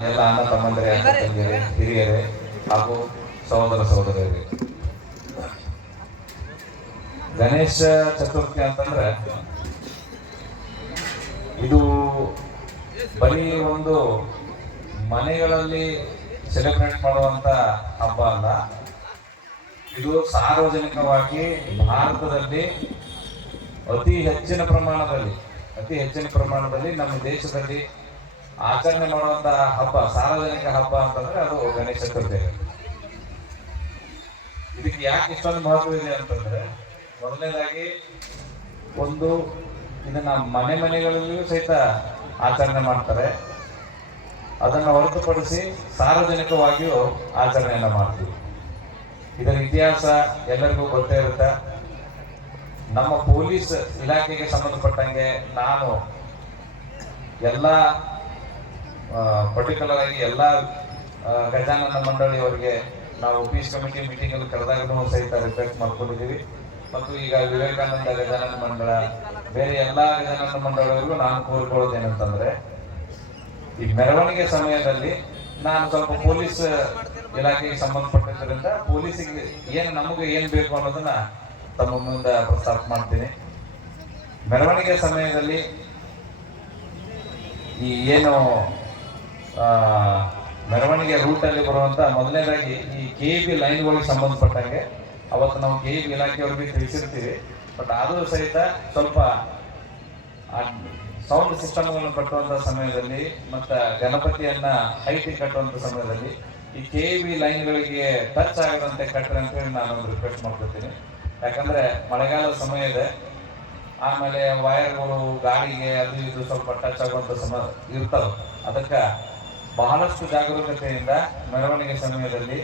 ಎಲ್ಲ ಅಣ್ಣ ತಮ್ಮಂದರೇ ಅಕ್ಕ ತಂಗಿಯರೇ ಹಿರಿಯರೇ ಹಾಗೂ ಸಹೋದರ ಸಹೋದರಿಯರೇ. ಗಣೇಶ ಚತುರ್ಥಿ ಅಂತಂದ್ರೆ ಇದು ಬರೀ ಒಂದು ಮನೆಗಳಲ್ಲಿ ಸೆಲೆಬ್ರೇಟ್ ಮಾಡುವಂತ ಹಬ್ಬ ಅಲ್ಲ. ಇದು ಸಾರ್ವಜನಿಕವಾಗಿ ಭಾರತದಲ್ಲಿ ಅತಿ ಹೆಚ್ಚಿನ ಪ್ರಮಾಣದಲ್ಲಿ ಅತಿ ಹೆಚ್ಚಿನ ಪ್ರಮಾಣದಲ್ಲಿ ನಮ್ಮ ದೇಶದಲ್ಲಿ ಆಚರಣೆ ಮಾಡುವಂತಹ ಹಬ್ಬ, ಸಾರ್ವಜನಿಕ ಹಬ್ಬ ಅಂತಂದ್ರೆ ಅದು ಗಣೇಶ ಚತುರ್ಥಿ. ಇದಕ್ಕೆ ಯಾಕೆ ಇಷ್ಟೊಂದು ಮಹತ್ವ ಇದೆ ಅಂತಂದ್ರೆ, ಮೊದಲನೇದಾಗಿ ಒಂದು ಇದನ್ನ ಮನೆ ಮನೆಗಳಲ್ಲಿಯೂ ಸಹಿತ ಆಚರಣೆ ಮಾಡ್ತಾರೆ. ಅದನ್ನ ಹೊರತುಪಡಿಸಿ ಸಾರ್ವಜನಿಕವಾಗಿಯೂ ಆಚರಣೆಯನ್ನ ಮಾಡ್ತೀವಿ. ಇದರ ಇತಿಹಾಸ ಎಲ್ಲರಿಗೂ ಗೊತ್ತೇ ಇರುತ್ತೆ. ನಮ್ಮ ಪೊಲೀಸ್ ಇಲಾಖೆಗೆ ಸಂಬಂಧಪಟ್ಟಂಗೆ ನಾನು ಎಲ್ಲ ಪರ್ಟಿಕ್ಯುಲರ್ ಆಗಿ ಎಲ್ಲ ಗಜಾನನ ಮಂಡಳಿಯವರಿಗೆ ನಾವು ಪೀಸ್ ಕಮಿಟಿ ಮೀಟಿಂಗ್ ಅಲ್ಲಿ ಕರೆದಾಗ ಸಹಿತ ರಿಕ್ವೆಸ್ಟ್ ಮಾಡ್ಕೊಂಡಿದ್ದೀವಿ. ಮತ್ತು ಈಗ ವಿವೇಕಾನಂದ ಗಜಾನನ ಮಂಡಳ, ಬೇರೆ ಎಲ್ಲ ಗಜಾನನ ಮಂಡಳಿಯವರಿಗೂ ನಾನು ಕೋರ್ಕೊಳ್ಳೋದು ಏನಂತಂದ್ರೆ ಈ ಮೆರವಣಿಗೆ ಸಮಯದಲ್ಲಿ ನಾನು ಸ್ವಲ್ಪ ಪೊಲೀಸ್ ಇಲಾಖೆಗೆ ಸಂಬಂಧಪಟ್ಟಿದ್ದರಿಂದ ಪೊಲೀಸಿಗೆ ಏನು ನಮಗೆ ಏನು ಬೇಕು ಅನ್ನೋದನ್ನ ತಮ್ಮ ಮುಂದೆ ಪ್ರಸ್ತಾಪ ಮಾಡ್ತೀನಿ. ಮೆರವಣಿಗೆ ಸಮಯದಲ್ಲಿ ಈ ಏನು ಮೆರವಣಿಗೆ ರೂಟಲ್ಲಿ ಬರುವಂತ ಮೊದಲನೇದಾಗಿ ಈ ಕೆ ಬಿ ಲೈನ್ಗಳಿಗೆ ಸಂಬಂಧಪಟ್ಟಂಗೆ, ಅವತ್ತು ನಾವು ಕೆ ಬಿ ಇಲಾಖೆಯವ್ರಿಗೆ ತಿಳಿಸಿರ್ತೀವಿ. ಬಟ್ ಆದರೂ ಸಹಿತ ಸ್ವಲ್ಪ ಸೌಂಡ್ ಸಿಸ್ಟಮ್ಗಳನ್ನು ಕಟ್ಟುವಂಥ ಸಮಯದಲ್ಲಿ ಮತ್ತು ಗಣಪತಿಯನ್ನ ಹೈಟಿಗೆ ಕಟ್ಟುವಂಥ ಸಮಯದಲ್ಲಿ ಈ ಕೆ ಬಿ ಲೈನ್ಗಳಿಗೆ ಟಚ್ ಆಗದಂತೆ ಕಟ್ಟರೆ ಅಂತ ಹೇಳಿ ನಾನು ರಿಕ್ವೆಸ್ಟ್ ಮಾಡ್ಕೊತೀನಿ. ಯಾಕಂದ್ರೆ ಮಳೆಗಾಲದ ಸಮಯ ಇದೆ ಆಮೇಲೆ ವೈರ್ಗಳು ಗಾಡಿಗೆ ಅದು ಇದು ಸ್ವಲ್ಪ ಟಚ್ ಆಗುವಂತ ಸಮ ಇರ್ತಾವ. ಅದಕ್ಕೆ ಬಹಳಷ್ಟು ಜಾಗರೂಕತೆಯಿಂದ ಮೆರವಣಿಗೆ ಸಮಯದಲ್ಲಿ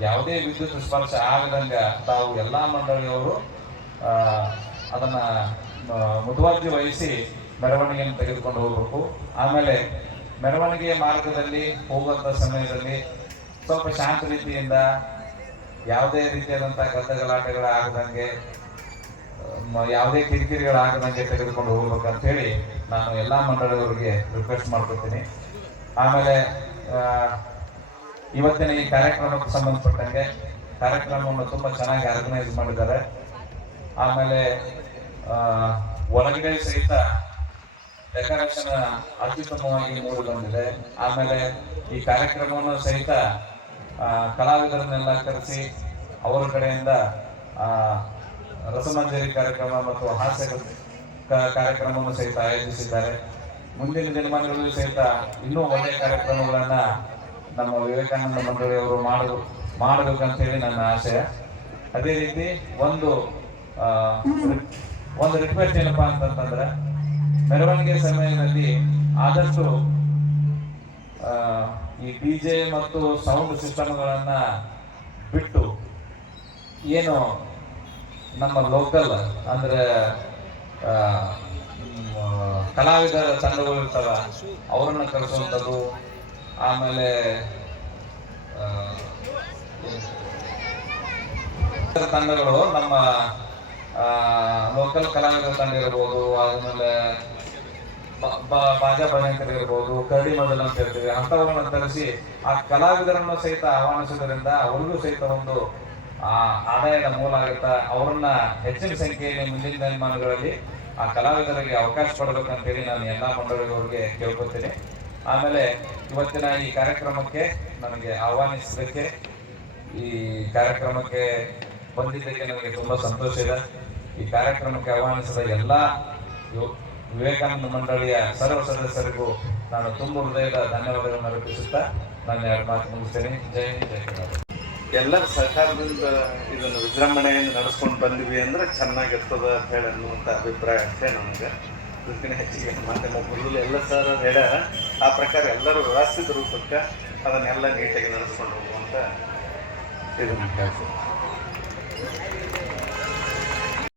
ಯಾವುದೇ ವಿದ್ಯುತ್ ಸ್ಪರ್ಶ ಆಗದಂಗ ತಾವು ಎಲ್ಲಾ ಮಂಡಳಿಯವರು ಅದನ್ನ ಮುತುವರ್ಜಿ ವಹಿಸಿ ಮೆರವಣಿಗೆಯನ್ನು ತೆಗೆದುಕೊಂಡು ಹೋಗಬೇಕು. ಆಮೇಲೆ ಮೆರವಣಿಗೆಯ ಮಾರ್ಗದಲ್ಲಿ ಹೋಗುವಂತ ಸಮಯದಲ್ಲಿ ಸ್ವಲ್ಪ ಶಾಂತ ರೀತಿಯಿಂದ ಯಾವುದೇ ರೀತಿಯಾದಂತಹ ಗದ್ದಗಲಾಟಗಳಾಗದಂಗೆ ಯಾವುದೇ ಕಿರಿಕಿರಿಗಳಾಗದಂಗೆ ತೆಗೆದುಕೊಂಡು ಹೋಗ್ಬೇಕಂತ ಹೇಳಿ ನಾನು ಎಲ್ಲಾ ಮಂಡಳಿಯವರಿಗೆ ರಿಕ್ವೆಸ್ಟ್ ಮಾಡ್ಕೊತೀನಿ. ಆಮೇಲೆ ಇವತ್ತಿನ ಈ ಕಾರ್ಯಕ್ರಮಕ್ಕೆ ಸಂಬಂಧಪಟ್ಟಂಗೆ ಕಾರ್ಯಕ್ರಮವನ್ನು ತುಂಬಾ ಚೆನ್ನಾಗಿ ಆರ್ಗನೈಸ್ ಮಾಡಿದ್ದಾರೆ. ಆಮೇಲೆ ಒಳಗಡೆ ಸಹಿತ ಡೆಕೋರೇಷನ್ ಅತ್ಯುತ್ತಮವಾಗಿ ಮೂಡಿ ಬಂದಿದೆ. ಆಮೇಲೆ ಈ ಕಾರ್ಯಕ್ರಮವನ್ನು ಸಹಿತ ಕಲಾವಿದರನ್ನೆಲ್ಲ ಕರೆಸಿ ಅವರ ಕಡೆಯಿಂದ ರಸಮಂಜರಿ ಕಾರ್ಯಕ್ರಮ ಮತ್ತು ಹಾಸ್ಯ ಕಾರ್ಯಕ್ರಮವನ್ನು ಸಹಿತ ಆಯೋಜಿಸಿದ್ದಾರೆ. ಮುಂದಿನ ದಿನಮಾನಗಳಲ್ಲಿ ಸಹಿತ ಇನ್ನೂ ಒಳ್ಳೆಯ ಕಾರ್ಯಕ್ರಮಗಳನ್ನ ನಮ್ಮ ವಿವೇಕಾನಂದ ಮಂಡಳಿಯವರು ಮಾಡು ಮಾಡಬೇಕಂತ ಹೇಳಿ ನನ್ನ ಆಶಯ ಅದೇ ರೀತಿ ಒಂದು ಒಂದು ರಿಕ್ವೆಸ್ಟ್ ಏನಪ್ಪಾ ಅಂತಂತಂದ್ರೆ, ಮೆರವಣಿಗೆ ಸಮಯದಲ್ಲಿ ಆದಷ್ಟು ಈ ಈ ಡಿಜೆ ಮತ್ತು ಸೌಂಡ್ ಸಿಸ್ಟಮ್ಗಳನ್ನ ಬಿಟ್ಟು ಏನು ನಮ್ಮ ಲೋಕಲ್ ಅಂದ್ರೆ ಕಲಾವಿದರ ತಂಡಗಳು ಇರ್ತಾರ ಅವರನ್ನ ಕರೆಸುವಂಥದ್ದು ಆಮೇಲೆ ತಂಡಗಳು ನಮ್ಮ ಲೋಕಲ್ ಕಲಾವಿದರ ತಂಡ ಇರ್ಬೋದು ಆಮೇಲೆ ಬಾಜಾ ಭಜಂಕರ್ ಇರ್ಬೋದು, ಕರಡಿ ಮೊದಲು ಅಂತ ಹೇಳ್ತೀವಿ ಅಂತವುಗಳನ್ನ ತರಿಸಿ ಆ ಕಲಾವಿದರನ್ನು ಸಹಿತ ಆಹ್ವಾನಿಸುವುದರಿಂದ ಅವ್ರಿಗೂ ಸಹಿತ ಒಂದು, ಆ, ಆದಾಯದ ಮೂಲ ಆಗುತ್ತಾ. ಅವರನ್ನ ಹೆಚ್ಚಿನ ಸಂಖ್ಯೆಯಲ್ಲಿ ಮುಂದಿನ ದಿನಮಾನಗಳಲ್ಲಿ ಆ ಕಲಾವಿದರಿಗೆ ಅವಕಾಶ ಕೊಡಬೇಕಂತ ಹೇಳಿ ನಾನು ಎಲ್ಲ ಮಂಡಳಿಯವರಿಗೆ ಕೇಳ್ಕೊತೀನಿ ಆಮೇಲೆ ಇವತ್ತಿನ ಈ ಕಾರ್ಯಕ್ರಮಕ್ಕೆ ನನಗೆ ಆಹ್ವಾನಿಸಿದ್ದಕ್ಕೆ ಈ ಕಾರ್ಯಕ್ರಮಕ್ಕೆ ಬಂದಿದ್ದಕ್ಕೆ ನನಗೆ ತುಂಬಾ ಸಂತೋಷ ಇದೆ. ಈ ಕಾರ್ಯಕ್ರಮಕ್ಕೆ ಆಹ್ವಾನಿಸಿದ ಎಲ್ಲ ವಿವೇಕಾನಂದ ಮಂಡಳಿಯ ಸರ್ವ ಸದಸ್ಯರಿಗೂ ನಾನು ತುಂಬ ಹೃದಯದ ಧನ್ಯವಾದಗಳನ್ನು ಅರ್ಪಿಸುತ್ತಾ ನನ್ನ ಎರಡು ಮಾತು ಮುಗಿಸ್ತೇನೆ. ಜೈ ಜೈ ಕರ್ನಾಟಕ ಎಲ್ಲರ ಸರ್ಕಾರದಿಂದ ಇದನ್ನು ವಿಜೃಂಭಣೆಯನ್ನು ನಡೆಸ್ಕೊಂಡು ಬಂದ್ವಿ ಅಂದ್ರೆ ಚೆನ್ನಾಗಿರ್ತದ ಅಂತ ಹೇಳಿ ಅನ್ನುವಂಥ ಅಭಿಪ್ರಾಯ ಅಷ್ಟೇ ನಮಗೆ. ಇದಕ್ಕಿಂತ ಹೆಚ್ಚಿಗೆ ಮಾಧ್ಯಮ ಮೊದಲು ಎಲ್ಲ ಸರ್ ಹೇಳ್ಯಾರ. ಆ ಪ್ರಕಾರ ಎಲ್ಲರೂ ವ್ಯವಸ್ಥಿತ ರೂಪಕ್ಕೆ ಅದನ್ನೆಲ್ಲ ನೀಟಾಗಿ ನಡೆಸ್ಕೊಂಡು ಹೋಗುವಂಥ ಇದನ್ನು ಕೆಲಸ